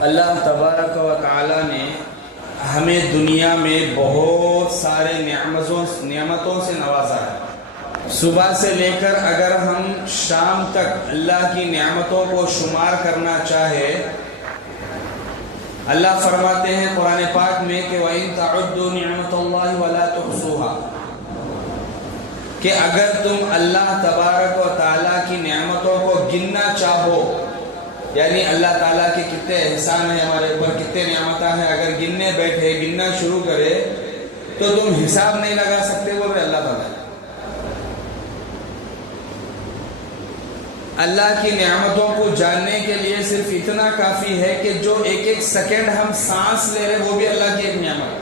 اللہ تبارک و تعالی نے ہمیں دنیا میں بہت سارے نعمتوں سے نوازا ہے۔ صبح سے لے کر اگر ہم شام تک اللہ کی نعمتوں کو شمار کرنا چاہے، اللہ فرماتے ہیں قرآن پاک میں کہ وَإِن تَعُدُّوا نِعْمَةَ اللَّهِ وَلَا تُحْصُوهَا، کہ اگر تم اللہ تبارک و تعالیٰ کی نعمتوں کو گننا چاہو، یعنی اللہ تعالیٰ کے کتنے احسان ہیں ہمارے اوپر، کتنے نعمتیں ہیں، اگر گننے بیٹھے گننا شروع کرے تو تم حساب نہیں لگا سکتے، بول رہے اللہ تعالیٰ۔ اللہ کی نعمتوں کو جاننے کے لیے صرف اتنا کافی ہے کہ جو ایک ایک سیکنڈ ہم سانس لے رہے وہ بھی اللہ کی ایک نعمت ہے۔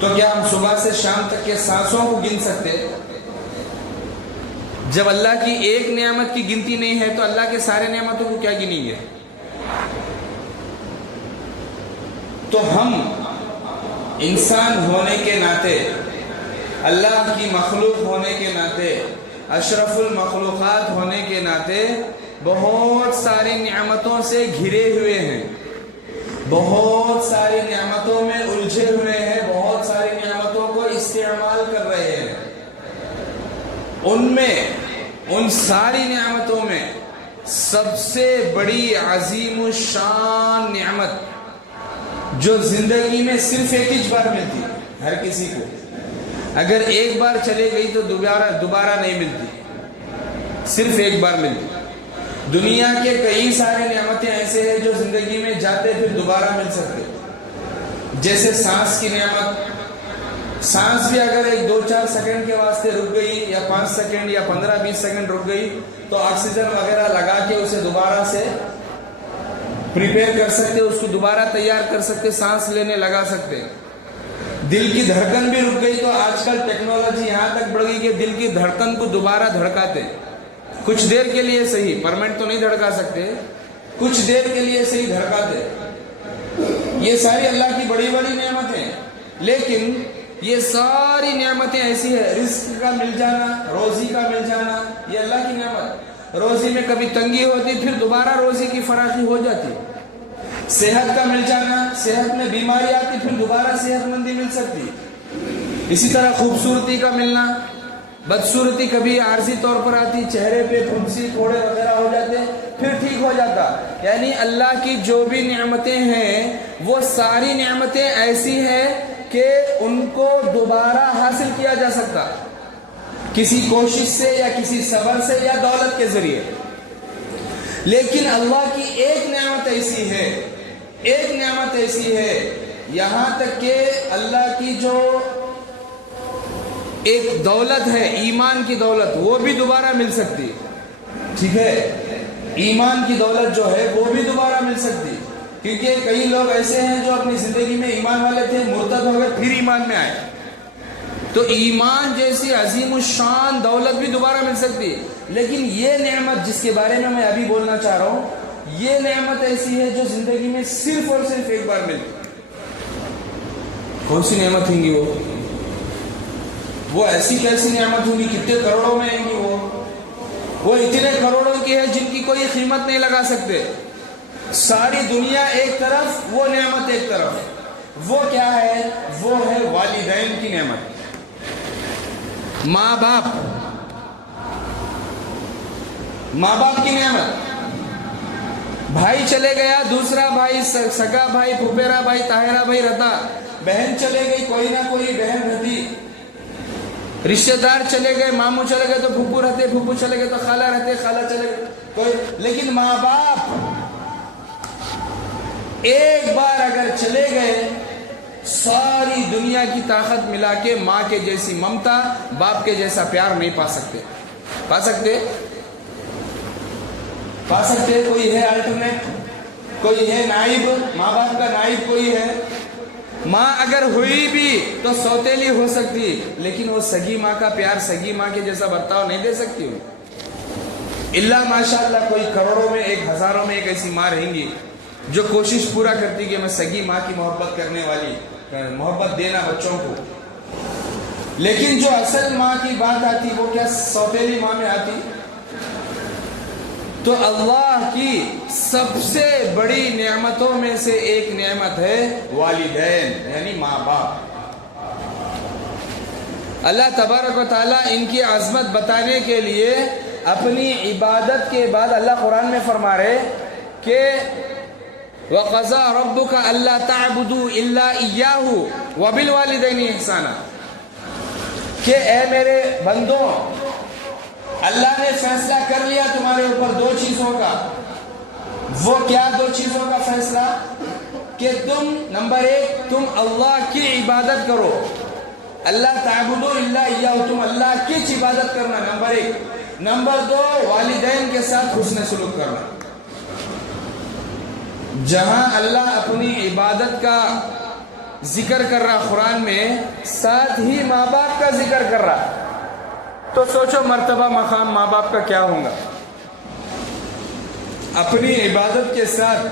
تو کیا ہم صبح سے شام تک کے سانسوں کو گن سکتے؟ جب اللہ کی ایک نعمت کی گنتی نہیں ہے تو اللہ کے سارے نعمتوں کو کیا گنیں گے؟ تو ہم انسان ہونے کے ناطے، اللہ کی مخلوق ہونے کے ناطے، اشرف المخلوقات ہونے کے ناطے بہت ساری نعمتوں سے گھرے ہوئے ہیں، بہت ساری نعمتوں میں الجھے ہوئے ہیں، بہت ساری نعمتوں کو استعمال کر رہے ہیں۔ ان ساری نعمتوں میں سب سے بڑی عظیم الشان نعمت جو زندگی میں صرف ایک ہی بار ملتی ہے ہر کسی کو، اگر ایک بار چلے گئی تو دوبارہ نہیں ملتی، صرف ایک بار ملتی۔ دنیا کے کئی سارے نعمتیں ایسے ہیں جو زندگی میں جاتے پھر دوبارہ مل سکتے، جیسے سانس کی نعمت۔ سانس بھی اگر ایک 2-4 سیکنڈ کے واسطے رک گئی، یا 5 سیکنڈ یا 15-20 سیکنڈ رک گئی تو آکسیجن وغیرہ لگا کے اسے دوبارہ سے پریپیئر کر سکتے، اس کو دوبارہ تیار کر سکتے، سانس لینے لگا سکتے۔ دل کی دھڑکن بھی رک گئی تو آج کل ٹیکنالوجی یہاں تک بڑھ گئی کہ دل کی دھڑکن کو دوبارہ دھڑکاتے، کچھ دیر کے لیے صحیح، پرمنٹ تو نہیں دھڑکا سکتے، کچھ دیر کے لیے صحیح دھڑکاتے۔ یہ ساری اللہ کی بڑی بڑی نعمتیں، لیکن یہ ساری نعمتیں ایسی ہے، رزق کا مل جانا، روزی کا مل جانا، یہ اللہ کی نعمت۔ روزی میں کبھی تنگی ہوتی پھر دوبارہ روزی کی فراخی ہو جاتی۔ صحت کا مل جانا، صحت میں بیماری آتی پھر دوبارہ صحت مندی مل سکتی۔ اسی طرح خوبصورتی کا ملنا، بدصورتی کبھی عارضی طور پر آتی، چہرے پہ پھنسی پھوڑے وغیرہ ہو جاتے پھر ٹھیک ہو جاتا۔ یعنی اللہ کی جو بھی نعمتیں ہیں وہ ساری نعمتیں ایسی ہیں کہ ان کو دوبارہ حاصل کیا جا سکتا، کسی کوشش سے یا کسی صبر سے یا دولت کے ذریعے۔ لیکن اللہ کی ایک نعمت ایسی ہے، ایک نعمت ایسی ہے، یہاں تک کہ اللہ کی جو ایک دولت ہے، ایمان کی دولت، وہ بھی دوبارہ مل سکتی، ٹھیک ہے؟ ایمان کی دولت جو ہے وہ بھی دوبارہ مل سکتی، کیونکہ کئی لوگ ایسے ہیں جو اپنی زندگی میں ایمان والے تھے، مرتد ہو گئے پھر ایمان میں آئے۔ تو ایمان جیسی عظیم الشان دولت بھی دوبارہ مل سکتی، لیکن یہ نعمت جس کے بارے میں ابھی بولنا چاہ رہا ہوں، یہ نعمت ایسی ہے جو زندگی میں صرف اور صرف ایک بار ملتی۔ کون سی نعمت ہوں گی وہ ایسی کیسی نعمت ہوگی، کتنے کروڑوں میں آئیں گی وہ اتنے کروڑوں کی ہے جن کی کوئی قیمت نہیں لگا سکتے۔ ساری دنیا ایک طرف، وہ نعمت ایک طرف۔ وہ کیا ہے؟ وہ ہے والدین کی نعمت، ماں باپ کی نعمت۔ بھائی چلے گیا، دوسرا بھائی، سگا بھائی، پھپھیرا بھائی، طاہرہ بھائی رہتا، بہن چلے گئی، کوئی نہ کوئی بہن رہتی، رشتہ دار چلے گئے، ماموں چلے گئے تو پھپھو رہتے، پھپھو چلے گئے تو خالہ رہتے، خالہ چلے گئے کوئی، لیکن ماں باپ ایک بار اگر چلے گئے، ساری دنیا کی طاقت ملا کے ماں کے جیسی ممتا، باپ کے جیسا پیار نہیں پا سکتے۔ پا سکتے کوئی ہے الٹرنیٹ، کوئی ہے نائب، ماں باپ کا نائب کوئی ہے؟ ماں اگر ہوئی بھی تو سوتیلی ہو سکتی، لیکن وہ سگی ماں کا پیار، سگی ماں کے جیسا برتاؤ نہیں دے سکتی ہو۔ اللہ ماشاءاللہ کوئی کروڑوں میں ایک، ہزاروں میں ایک ایسی ماں رہیں گی جو کوشش پورا کرتی کہ میں سگی ماں کی محبت کرنے والی، محبت دینا بچوں کو۔ لیکن جو اصل ماں کی بات آتی وہ کیا سوتیلی ماں میں آتی؟ تو اللہ کی سب سے بڑی نعمتوں میں سے ایک نعمت ہے والدین، یعنی ماں باپ۔ اللہ تبارک و تعالیٰ ان کی عظمت بتانے کے لیے اپنی عبادت کے بعد اللہ قرآن میں فرما رہے کہ وَقَضَى رَبُّكَ أَلَّا تَعْبُدُوا إِلَّا إِيَّاهُ وَبِالْوَالِدَيْنِ إِحْسَانًا، کہ اے میرے بندوں، اللہ نے فیصلہ کر لیا تمہارے اوپر دو چیزوں کا۔ وہ کیا دو چیزوں کا فیصلہ؟ کہ تم نمبر ایک تم اللہ کی عبادت کرو، اللہ تعبدوا الا اياه، تم اللہ کی عبادت کرنا نمبر ایک۔ نمبر دو والدین کے ساتھ حسن سلوک کرنا۔ جہاں اللہ اپنی عبادت کا ذکر کر رہا قرآن میں، ساتھ ہی ماں باپ کا ذکر کر رہا، تو سوچو مرتبہ مقام ماں باپ کا کیا ہوگا۔ اپنی عبادت کے ساتھ،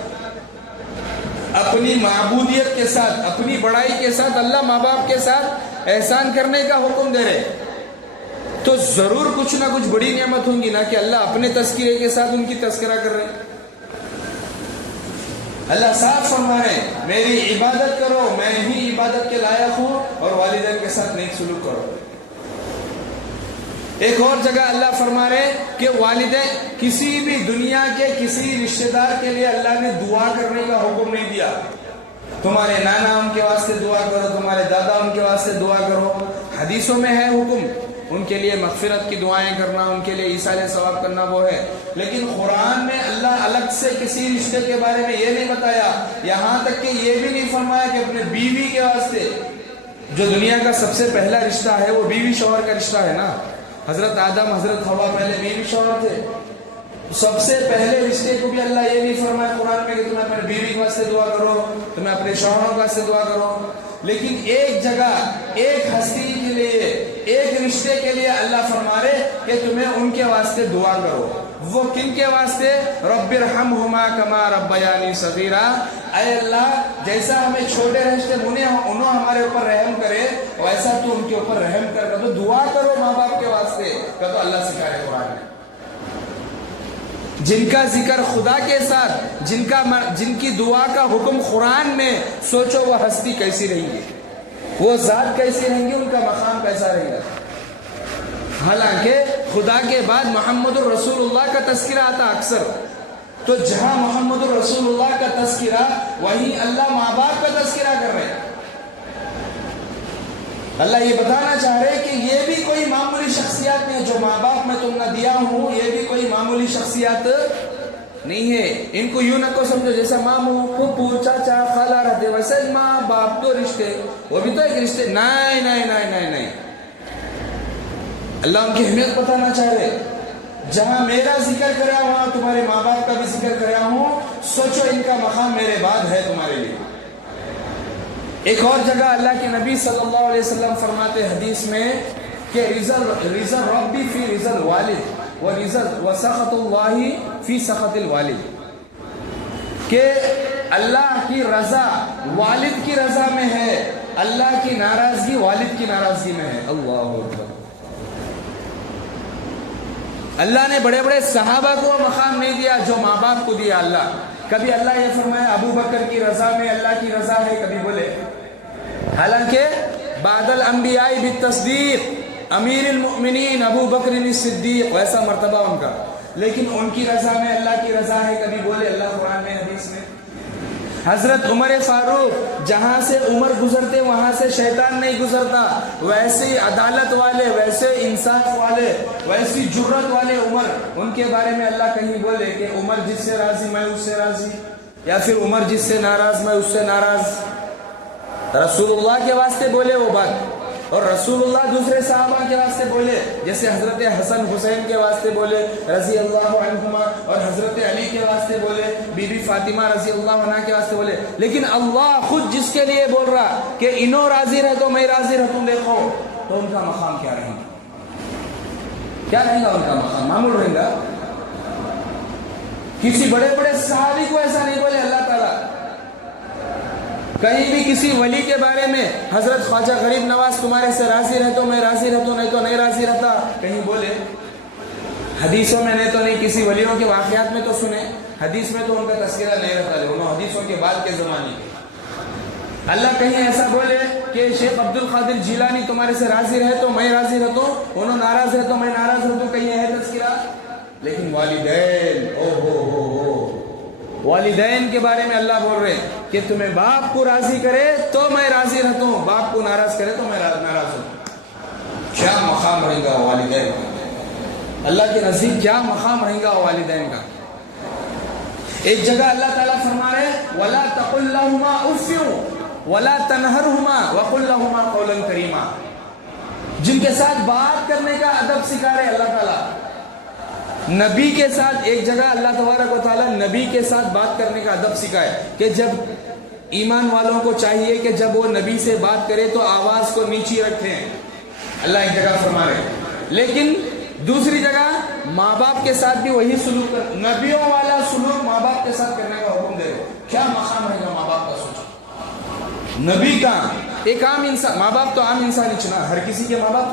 اپنی معبودیت کے ساتھ، اپنی بڑائی کے ساتھ اللہ ماں باپ کے ساتھ احسان کرنے کا حکم دے رہے، تو ضرور کچھ نہ کچھ بڑی نعمت ہوں گی نا، کہ اللہ اپنے تذکرے کے ساتھ ان کی تذکرہ کر رہے۔ اللہ صاف فرما رہے میری عبادت کرو، میں ہی عبادت کے لائق ہوں، اور والدین کے ساتھ نیک سلوک کرو۔ ایک اور جگہ اللہ فرما رہے کہ والدین، کسی بھی دنیا کے کسی رشتہ دار کے لیے اللہ نے دعا کرنے کا حکم نہیں دیا۔ تمہارے نانا ان کے واسطے دعا کرو، تمہارے دادا ان کے واسطے دعا کرو، حدیثوں میں ہے حکم ان کے لیے مغفرت کی دعائیں کرنا، ان کے لیے ایصال ثواب کرنا، وہ ہے۔ لیکن قرآن میں اللہ الگ سے کسی رشتے کے بارے میں یہ نہیں بتایا، یہاں تک کہ یہ بھی نہیں فرمایا کہ اپنے بیوی کے واسطے، جو دنیا کا سب سے پہلا رشتہ ہے وہ بیوی شوہر کا رشتہ ہے نا۔ حضرت آدم حضرت حوا پہلے بیوی شوہر تھے، سب سے پہلے رشتے کو بھی اللہ یہ نہیں فرمایا قرآن میں کہ تمہیں اپنے بیوی کے واسطے دعا کرو، تمہیں اپنے شوہروں کے واسطے دعا کرو۔ لیکن ایک جگہ، ایک ہستی کے لیے، ایک رشتے کے لیے اللہ فرما رہے کہ تمہیں ان کے واسطے دعا کرو۔ وہ کن کے واسطے؟ رب ارحمہما کما ربیانی صغیرا، اے اللہ جیسا ہمیں چھوٹے رہتے انہوں ہمارے اوپر رحم کرے، ویسا تو ان کے اوپر رحم کر دو، دعا کرو ماں باپ کے واسطے، کہ تو اللہ سکھا رہے قرآن میں۔ جن کا ذکر خدا کے ساتھ، جن کی دعا کا حکم قرآن میں، سوچو وہ ہستی کیسی رہیں گی، وہ ذات کیسی رہیں گی، ان کا مقام کیسا رہے گا۔ حالانکہ خدا کے بعد محمد الرسول اللہ کا تذکرہ آتا اکثر، تو جہاں محمد الرسول اللہ کا تذکرہ، وہیں اللہ ماں باپ کا تذکرہ کر رہے ہیں۔ اللہ یہ بتانا چاہ رہے کہ یہ بھی کوئی معمولی شخصیات نہیں ہے، جو ماں باپ میں تم نے دیا ہوں، یہ بھی کوئی معمولی شخصیات نہیں ہے۔ ان کو یوں نہ کو سمجھو جیسا ماموں پھپھو چاچا خالہ رہتے ویسے ماں باپ تو رشتے، وہ بھی تو ایک رشتے، نہیں نہیں نہیں نہیں نہیں۔ اللہ ان کی اہمیت بتانا چاہ رہے، جہاں میرا ذکر کرا وہاں تمہارے ماں باپ کا بھی ذکر کرا ہوں، سوچو ان کا مقام میرے بعد ہے تمہارے لیے۔ ایک اور جگہ اللہ کے نبی صلی اللہ علیہ وسلم فرماتے حدیث میں کہ رضا ربی فی رضا الوالد وسخط اللہ فی سخط الوالد، کہ اللہ کی رضا والد کی رضا میں ہے، اللہ کی ناراضگی والد کی ناراضگی میں ہے۔ اللہ اکبر۔ اللہ نے بڑے بڑے صحابہ کو مقام نہیں دیا جو ماں باپ کو دیا اللہ۔ کبھی اللہ یہ فرمایا ابو بکر کی رضا میں اللہ کی رضا ہے، کبھی بولے، حالانکہ بعد الانبیاء بالتصدیق امیر المؤمنین ابو بکر الصدیق، ویسا مرتبہ ان کا، لیکن ان کی رضا میں اللہ کی رضا ہے، کبھی بولے اللہ قرآن میں حدیث میں۔ حضرت عمر فاروق، جہاں سے عمر گزرتے وہاں سے شیطان نہیں گزرتا، ویسے عدالت والے، ویسے انصاف والے، ویسی جرت والے عمر، ان کے بارے میں اللہ کہیں بولے کہ عمر جس سے راضی میں اس سے راضی، یا پھر عمر جس سے ناراض میں اس سے ناراض۔ رسول اللہ کے واسطے بولے وہ بات، اور رسول اللہ دوسرے صحابہ کے واسطے بولے، جیسے حضرت حسن حسین کے واسطے بولے رضی اللہ عنہما، اور حضرت علی کے واسطے بولے، بی بی فاطمہ رضی اللہ عنہ کے واسطے بولے، لیکن اللہ خود جس کے لیے بول رہا کہ انہوں راضی رہ تو میں راضی رہوں، دیکھو تو ان کا مقام کیا رہے گا، کیا رہے گا ان کا مقام، معمول رہے گا۔ کسی بڑے بڑے صحابی کو ایسا نہیں بولے اللہ تعالیٰ، کہیں بھی کسی ولی کے بارے میں حضرت خواجہ غریب نواز تمہارے سے راضی رہتا میں راضی رہتا، نہیں تو نہیں راضی رہتا، کہیں بولے۔ حدیثوں میں نے تو نہیں، کسی ولیوں کے واقعات میں تو سنے، حدیث میں تو ان کا تذکرہ نہیں رہتا، انہوں حدیثوں کے بعد کے زمانے کے۔ اللہ کہیں ایسا بولے کہ شیخ عبد القادر جیلانی تمہارے سے راضی رہے تو میں راضی رہتا ہوں، انہوں ناراض رہے تو میں ناراض رہتا ہوں، کہیں ہے تذکرہ؟ لیکن والدین، او ہو والدین کے بارے میں اللہ بول رہے ہیں کہ تمہیں باپ کو راضی کرے تو میں راضی رہتا ہوں، باپ کو ناراض کرے تو میں ناراض ہوں۔ کیا مقام رہے گا والدین کا، اللہ کے نزدیک کیا مقام رہے گا والدین کا۔ ایک جگہ اللہ تعالیٰ فرما رہے وَلَا تَقُلْ لَهُمَا اُفٍّ وَلَا تَنْهَرْهُمَا وَقُلْ لَهُمَا قَوْلًا كَرِيمًا، جن کے ساتھ بات کرنے کا ادب سکھا رہے اللہ تعالیٰ۔ نبی کے ساتھ ایک جگہ اللہ تبارک و تعالیٰ نبی کے ساتھ بات کرنے کا ادب سکھائے کہ جب ایمان والوں کو چاہیے کہ جب وہ نبی سے بات کرے تو آواز کو نیچی رکھیں، اللہ ایک جگہ فرما رہے۔ لیکن دوسری جگہ ماں باپ کے ساتھ بھی وہی سلوک کر، نبیوں والا سلوک ماں باپ کے ساتھ کرنے کا حکم دے رہے۔ کیا مقام رہے گا ماں باپ کا؟ سوچو، نبی کا ایک عام انسان، ماں باپ تو عام انسان ہی چنا، ہر کسی کے ماں باپ